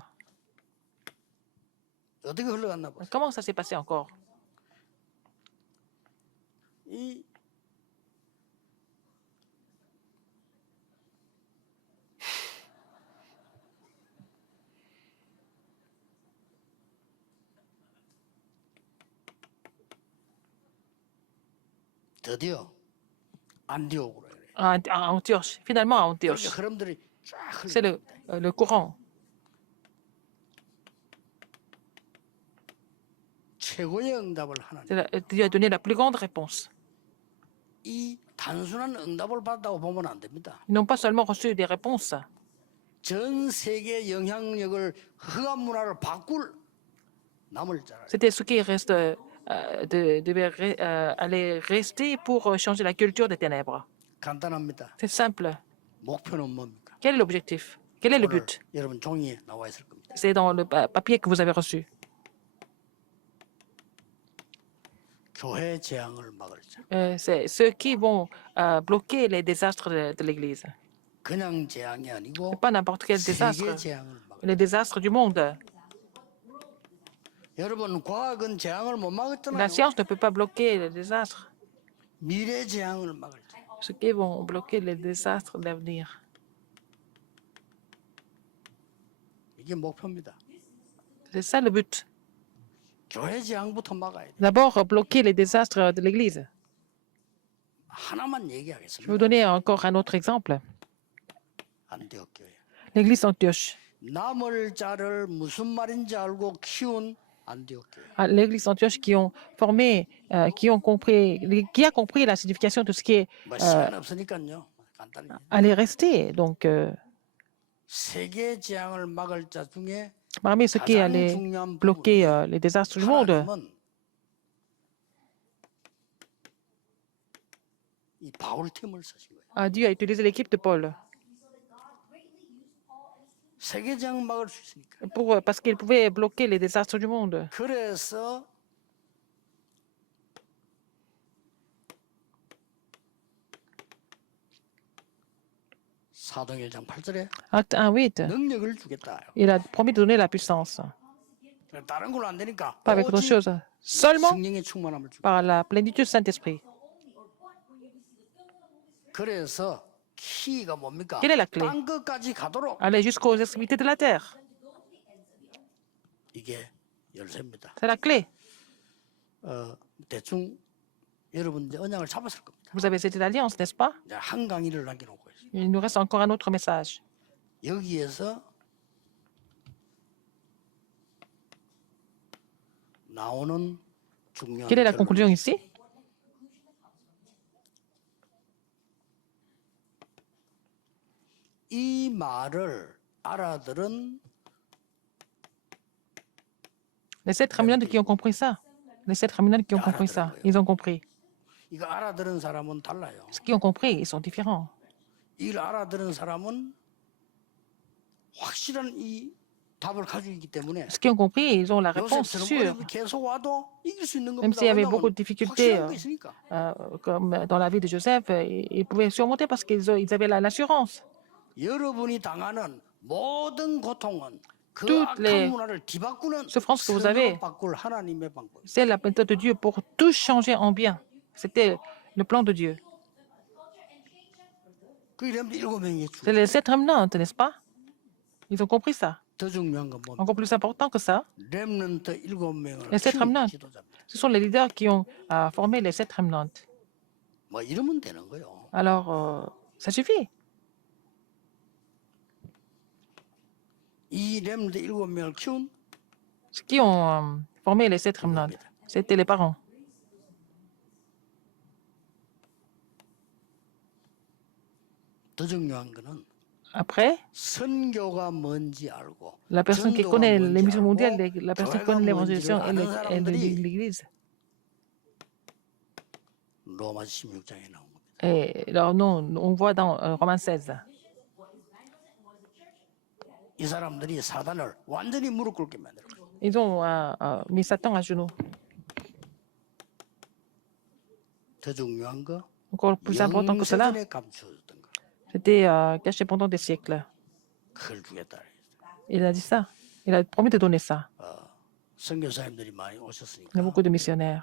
어떻게 흘러갔나 보세요. Comment ça s'est passé encore? 이 드디어 안디옥으로 해요. À Antioche. Finalement, à 이렇게 Antioche. 흐름들이 쫙 C'est 흘러. le courant. 최고의 응답을 하나님. Dieu a donné la plus grande réponse. 이 단순한 응답을 받았다고 보면 안 됩니다. Ils n'ont pas seulement reçu des réponses. 전 세계 영향력을 흑암 문화를 바꿀 남을 자라. C'était ce qui reste, devait aller rester pour changer la culture des ténèbres. 간단합니다. C'est simple. 목표는 뭡니까? Quel est l'objectif? Quel est le 오늘 but? 여러분 종이에 나와 있을 겁니다. C'est dans le papier que vous avez reçu. 교회 재앙을 막을 자. C'est ceux qui vont bloquer les désastres de l'Église. 그냥 재앙이 아니고 C'est pas n'importe quel désastre. 세계 재앙을 막을. Les désastres du monde. 여러분 과학은 재앙을 못 La 막았잖아요. science ne peut pas bloquer les désastres. 미래 재앙을 막을 자. Ceux qui vont bloquer les désastres d'avenir. 이게 목표입니다. C'est ça le but. 교회 재앙부터 막아야 돼. D'abord, bloquer les désastres de l'Église. 하나만 Je vais vous 얘기하겠습니다. donner encore un autre exemple. 안디옥 교회. L'église d'Antioche. 남을 자를 무슨 말인지 알고 키운 안디옥 교회. L'église d'Antioche qui ont formé, qui a compris la signification de ce qui est 뭐 시간 없으니까요. 간단히. allé rester. Donc, 세계 재앙을 막을 자 중에 parmi ceux qui 가장 allaient 중요한 bloquer les désastres du monde, 하나님은 이 바울 팀을 쓰신 거예요. Dieu a utilisé l'équipe de Paul 세계 재앙 막을 수 있으니까. parce qu'il pouvait bloquer les désastres du monde. 그래서 사도행 1장 8절에 Acte 1:8, 능력을 주겠다. il a promis de donner la puissance. 다른 걸로 안 되니까 Pas avec autre 오직 chose, seulement 성령의 충만함을 주고. par la plénitude du Saint-Esprit. 그래서 키가 뭡니까? Quelle est la clé? 땅 끝까지 가도록 Aller jusqu'aux extrémités de la terre. 이게 열쇠입니다. C'est la clé. 대충 여러분 이제 언약을 잡았을 겁니다. Vous avez cette alliance, n'est-ce pas? 이제 한 강의를 남겨놓고 있습니다. Il nous reste encore un autre message. 여기에서 나오는 중요한 Quelle est la 결론이 conclusion ici? 이 말을 알아들은 Les 7 Réunionnais qui ont compris ça. Les 7 Réunionnais qui ont compris ça. Ils ont compris. 이거 알아들은 사람은 달라요. Ceux qui ont compris, ils sont différents. 이걸 알아들은 사람은 확실한 이 답을 가지고 있기 때문에 Ceux qui ont compris, ils ont la réponse 요셉처럼 sûre. 어려움이 계속 와도 이길 수 있는 Même 겁니다. s'il y avait 왜냐하면 beaucoup de difficultés, 확실한 게 있으니까. comme dans la vie de Joseph, ils pouvaient surmonter parce ils avaient l'assurance. 여러분이 당하는 모든 고통은 그 Toutes 악한 les 문화를 뒤바꾸는 souffrances que vous avez, 선으로 바꿀 하나님의 방법. c'est la méthode de Dieu pour tout changer en bien. C'était le plan de Dieu. 그 렘드 7명이 C'est les 7 remnants, n'est-ce pas? Ils ont compris ça. 더 중요한 건 뭡니까? Encore plus important que ça, 렘넌트 7명을 les 7 키운 remnants, 지도자입니다. ce sont les leaders qui ont formé les 7 remnants. 뭐 이러면 되는 거예요. Alors, ça suffit. 이 렘넌트 7명을 키운 Ceux qui ont formé les 7 remnants, c'était les parents. 더 중요한 거는 Après, 선교가 뭔지 알고 la personne qui 전도가 connaît les 뭔지 missions mondiales, 알고 la personne qui 교회가 connaît 뭔지를 l'évangélisation et 아는 사람들이 l'Église. 로마 16장에 나온 겁니다. Et leur nom, on voit dans Romains 16. 이 사람들이 사단을 완전히 무릎 꿇게 만들어. Ils ont mis Satan à genoux. 더 중요한 거 Encore plus important que cela, 영세전에 감추었던 거. c'était caché pendant des siècles. 그걸 주겠다. Il a dit ça. Il a promis de donner ça. 선교사님들이 많이 Il y a 오셨으니까 beaucoup de missionnaires.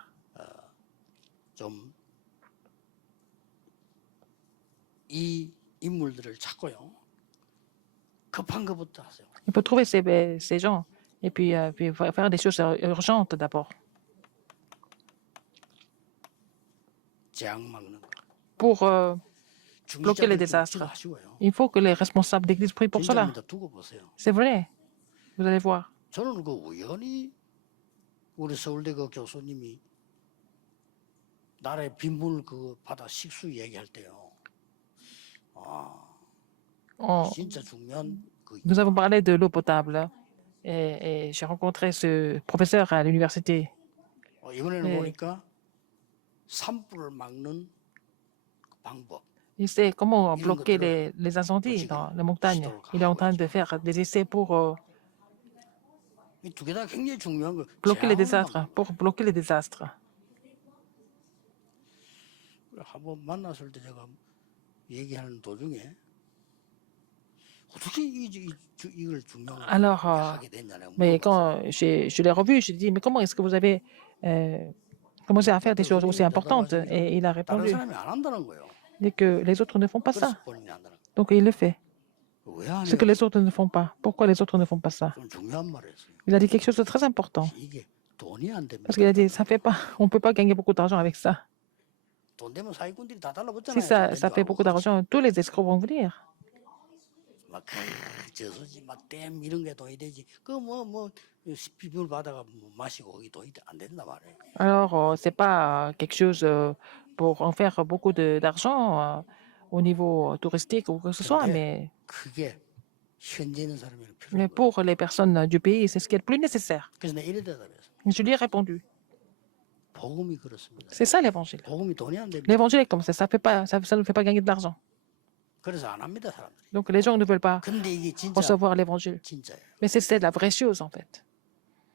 좀 이 인물들을 찾고요. 급한 것부터 하세요. Il faut trouver ces gens et puis faire des choses urgentes d'abord 재앙 막는 거. pour bloquer les 중지자들 좀 désastres. 하시고요. Il faut que les responsables d'église prient pour cela. 진짜입니다. 두고 보세요. C'est vrai. Vous allez voir. 저는 그 우연히 우리 서울대 그 교수님이 나라의 빈물 그 바다 식수 얘기할 때요. On- 진짜 중요한 그 Nous avons parlé de l'eau potable et j'ai rencontré ce professeur à l'université. 이번에는 네. 보니까 산불을 막는 그 방법. Il sait comment 이런 bloquer 것들을 les incendies 지금 dans les montagnes. 시도를 Il est en 하고 train 있죠. de faire des essais pour 이 두 개 다 굉장히 중요한 거. bloquer les 재앙을 désastres, pour bloquer les désastres. 한번 만났을 때 제가 얘기하는 도중에 어떻게 이걸 중요하게 Alors, 하게 됐냐고. mais quand je l'ai revu, je lui ai dit, mais comment est-ce que vous avez commencé à faire des choses aussi importantes? Et il a 다른 répondu, 사람이 안 한다는 거예요. dit que les autres ne font pas 그래서 ça. 본인이 한다는 Donc il le fait. 거예요. 왜안 Ce que 해요? les autres ne font pas. Pourquoi les autres ne font pas ça? 좀 중요한 말이었어요. Il a dit quelque chose de très important. 이게 돈이 안 됩니다. Parce qu'il a dit, ça fait pas, on ne peut pas gagner beaucoup d'argent avec ça. 돈 되면 사기꾼들이 다 달라붙잖아요. Si ça fait beaucoup d'argent, tous les escrocs vont venir. 막 저수지 막댐 이런 게 돈이 되지. 그뭐 비물 바다가 마시고 거기 돈이 안 된단 말이에요. Alors, c'est pas quelque chose pour en faire beaucoup d'argent au niveau touristique ou quoi que ce soit, mais 그게 현재 있는 사람에게 mais 필요한 거예요. pour les personnes du pays, c'est ce qui est le plus nécessaire. 그래서 내가 이래 대답했어. Je lui ai répondu. 복음이 그렇습니다. C'est ça l'évangile. 복음이 돈이 안 됩니다. L'évangile est comme ça, ça ne fait pas gagner de l'argent. 그래서 안 합니다 사람들이. Donc les gens ne veulent pas 근데 이게 진짜 recevoir l'évangile. 진짜예요. Mais c'est la vraie chose en fait.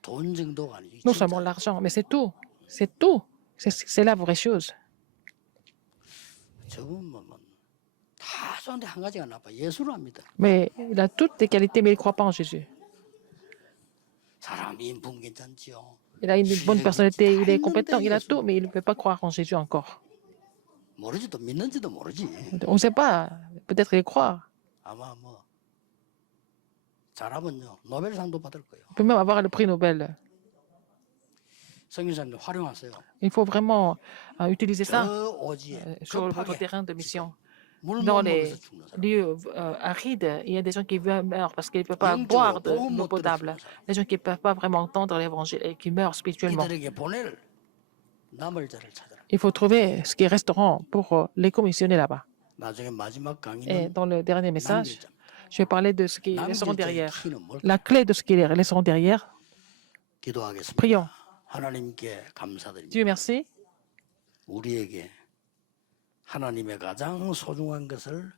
돈 정도가 아니지. Non 진짜. seulement l'argent, mais c'est tout. C'est tout. C'est la vraie chose. 저분 다 좋은데 한 가지가 나빠. 예수를 합니다. Mais il a toutes les qualités, mais il ne croit pas en Jésus. 사람 인품 괜찮지요. Il a une bonne personnalité, il est compétent, il a tout, mais il ne peut pas croire en Jésus encore. 모르지 또 믿는지도 모르지. On ne sait pas. Peut-être il croit. 아마 뭐 잘하면요 노벨상도 받을 거예요. Il peut même avoir le prix Nobel. 성교사님들 활용하세요. Il faut vraiment utiliser ça 저 오지에 sur votre 급하게 terrain de mission. 물 Dans 못 les 먹어서 죽는 사람. lieux arides, il y a des gens qui meurent parce qu'ils ne peuvent pas boire de 복음 l'eau 못 들어 potable. 죽는 사람. Les gens qui ne peuvent pas vraiment entendre l'évangile et qui meurent spirituellement. 이들에게 보낼 남을 자를 찾아라. Il faut trouver ce qui resteront pour les commissionner là-bas. 나중에 마지막 Et 강의는 dans le dernier message, 남길 자입니다. je vais parler de ce qui laisseront 남길 자의 derrière. 키는 뭘까요? La clé de ce qui laisseront derrière. 기도하겠습니다. Prions. 하나님께 감사드립니다. Dieu merci. 우리에게 하나님의 가장 소중한 것을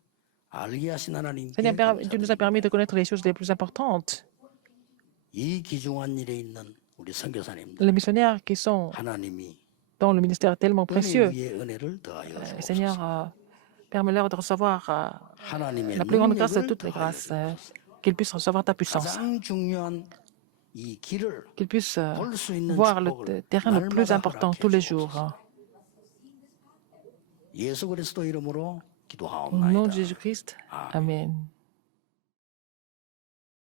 알게 하신 하나님께 Seigneur, tu nous as 감사드립니다. permis de connaître les choses les plus importantes. 이 귀중한 일에 있는 우리 선교사님들 Les missionnaires qui sont 하나님이 dans le ministère tellement 은혜 précieux. 위에 은혜를 더하여 Seigneur, 주옵소서. permets-leur de recevoir 하나님의 la plus grande grâce de 능력을 toutes les 더하여 grâces, 주옵소서. qu'ils puissent recevoir ta puissance, 가장 중요한 이 길을 qu'ils puissent 볼 수 있는 voir le 축복을 terrain le plus 날마다 important 허락해 tous les 주옵소서. jours. 예수 그리스도 이름으로 Au nom de 기도하옵나이다. Jésus-Christ, Amen.